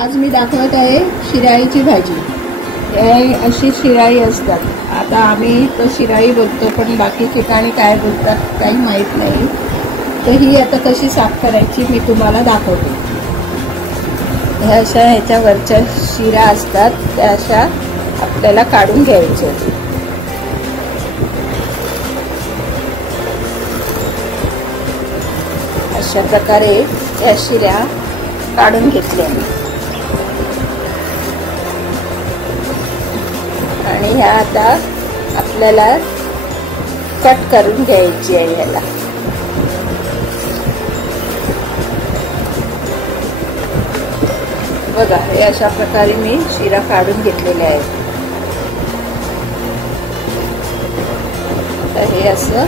आज मी दाखवत आहे शिराळीची भाजी। हे अशी शिराळी असतात। आता आम्ही तो शिराळी बोलतो, पण बाकी ठिकाणी काय बोलतात काही माहित नाही। तर ही आता कशी साफ करायची मी तुम्हाला दाखवते। ह्या अशा ह्याच्यावरच्या शिरा असतात त्या अशा आपल्याला काढून घ्यायच्या। अशा प्रकारे या शिरा काढून घेतल्या आणि ह्या आता आपल्याला कट करून घ्यायची आहे। ह्याला बघा, हे अशा प्रकारे मी शिरा काढून घेतलेले आहेत। तर हे असं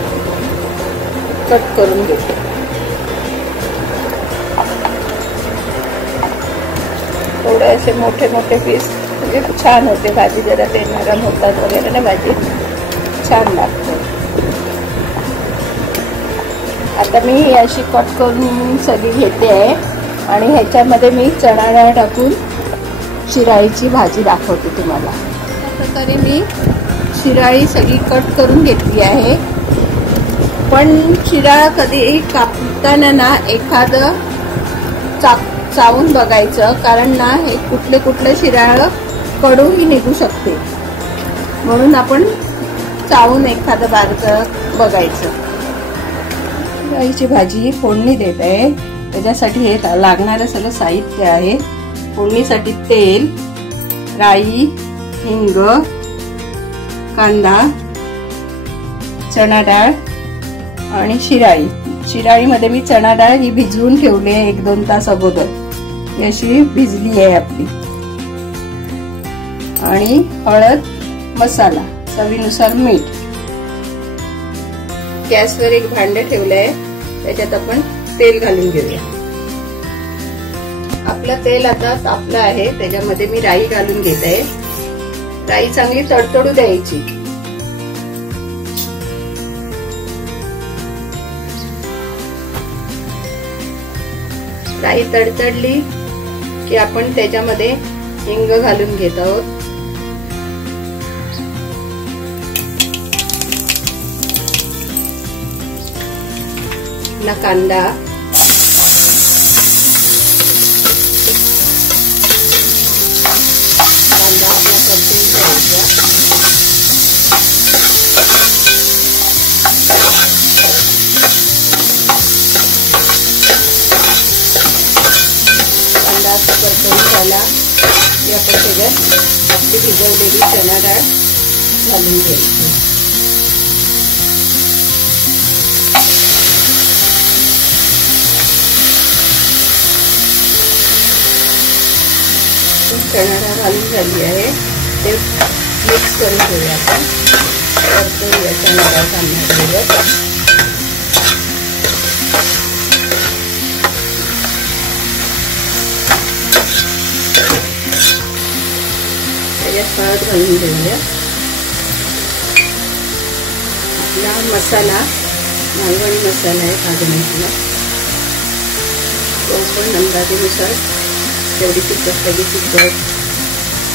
कट करून घेते। थोडे असे मोठे मोठे पीस म्हणजे छान होते भाजी, जरा ते नरम होतात वगैरे ना, भाजी छान लागते। आता मी ही अशी कट करून सगळी घेते आहे आणि ह्याच्यामध्ये मी चणा डाळ टाकून शिराळीची भाजी दाखवते तुम्हाला। अशा प्रकारे मी शिराळी सगळी कट करून घेतली आहे। पण शिरा कधी कापताना ना एखादं चावून बघायचं, कारण ना हे कुठले कुठले शिराळ कडूही निघू शकते, म्हणून आपण चावून एखादं बारकं बघायचं। शिराळीची भाजी फोडणी देत आहे, त्याच्यासाठी हे लागणारं सगळं साहित्य आहे। फोडणीसाठी तेल, राई, हिंग, कांदा, चणा डाळ आणि शिराळी। शिराळीमध्ये मी चणा डाळ ही भिजवून ठेवली आहे 1-2 तास अगोदर, ही अशी भिजली आहे आपली। आणि हळद, मसाला, चवीनुसार मीठ। गॅसवर एक भांडं ठेवलं आहे, त्याच्यात आपण तेल घालून घेऊया। आपलं तेल आता तापलं आहे, त्याच्यामध्ये मी राई घालून घेत आहे। राई चांगली तडतडू द्यायची। राई तडतडली की आपण त्याच्यामध्ये हिंग घालून घेत आहोत। ना कांदा, आपला परतून घ्यायचा। कांदा परतून झाला की आपण त्याच्यात आपली भिजवलेली चणा डाळ घालून घ्यायची। चणा डाळ घालून झाली आहे, ते मिक्स करून घेऊया आपण। परतूया चणा डाळ घालण्याबरोबर। त्याच्यात हळद घालून घेऊया। आपला मसाला मालवणी मसाला आहे भाजणीतला, तो पण अंदाजानुसार तेवढी तिखट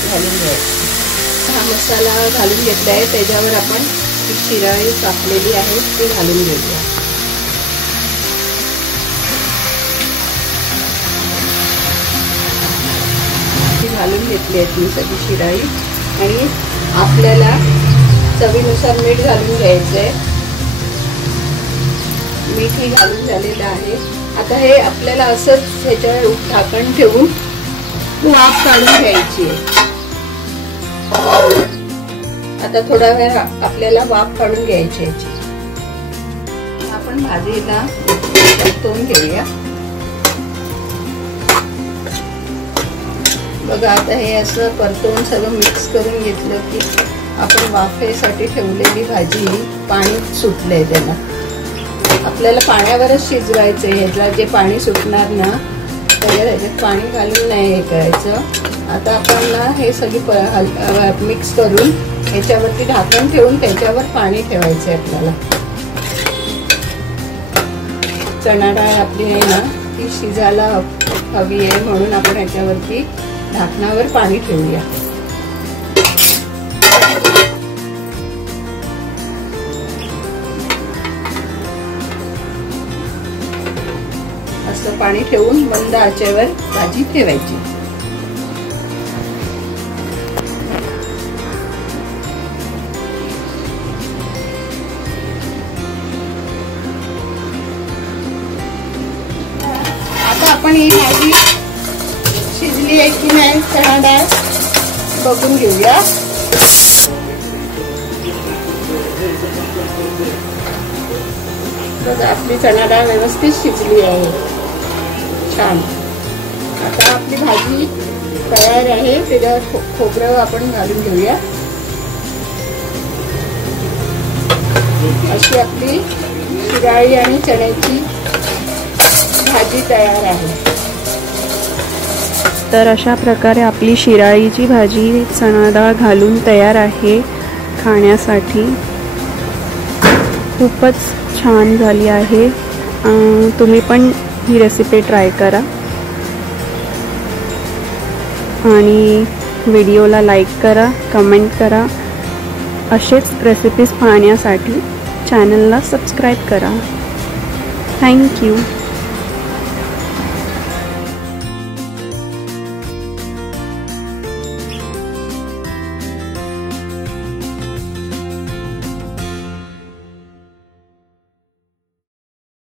घालून घ्यायची। हा मसाला घालून घेतला आहे, त्याच्यावर आपण ही शिराळी कापलेली आहे ती घालून घेऊया। ती घालून घेतली आहे मी सगळी शिराळी, आणि आपल्याला चवीनुसार मीठ घालून घ्यायचंय। मीठ ही घालून झालेलं आहे। आता हे आपल्याला असंच ह्याच्यावर झाकण ठेवून वाफ काढून घ्यायची आहे। आता थोडा वेळ आपल्याला वाफ काढून घ्यायची याची। आपण भाजीला परतून घेऊया। बघा, आता हे असं परतून सगळं मिक्स करून घेतलं की आपण वाफेसाठी ठेवलेली भाजी पाणी सुटलंय त्याला। आपल्याला पाण्यावरच शिजवायचं आहे। ह्याला जे पाणी सुटणार ना त्याच्यात पाणी घालून नाही हे करायचं। आता आपण ना हे सगळी मिक्स करून ह्याच्यावरती झाकण ठेवून त्याच्यावर पाणी ठेवायचं आहे आपल्याला। चणा डाळ आपली आहे ना ती शिजायला हवी आहे, म्हणून आपण ह्याच्यावरती झाकणावर पाणी ठेवूया. असं पाणी ठेवून मंद आचेवर भाजी ठेवायची. आता आपण ही भाजी शिजली आहे की नाही चणा डाळ बघून घेऊया. आपली चणा डाळ व्यवस्थित शिजली आहे, छान. आता आपली भाजी तयार आहे. त्याच्यावर खोबरं आपण घालून घेऊया. अशी आपली शिराळी आणि चण्याची भाजी तयार आहे. तर अशा प्रकारे आपली शिराळीची भाजी चणा डाळ घालून तयार आहे खाण्यासाठी. खूपच छान झाली आहे. तुम्ही पण ही रेसिपी ट्राय करा आणि व्हिडिओला लाईक करा, कमेंट करा. असेच रेसिपीज पाहण्यासाठी चॅनलला सबस्क्राईब करा. थँक्यू.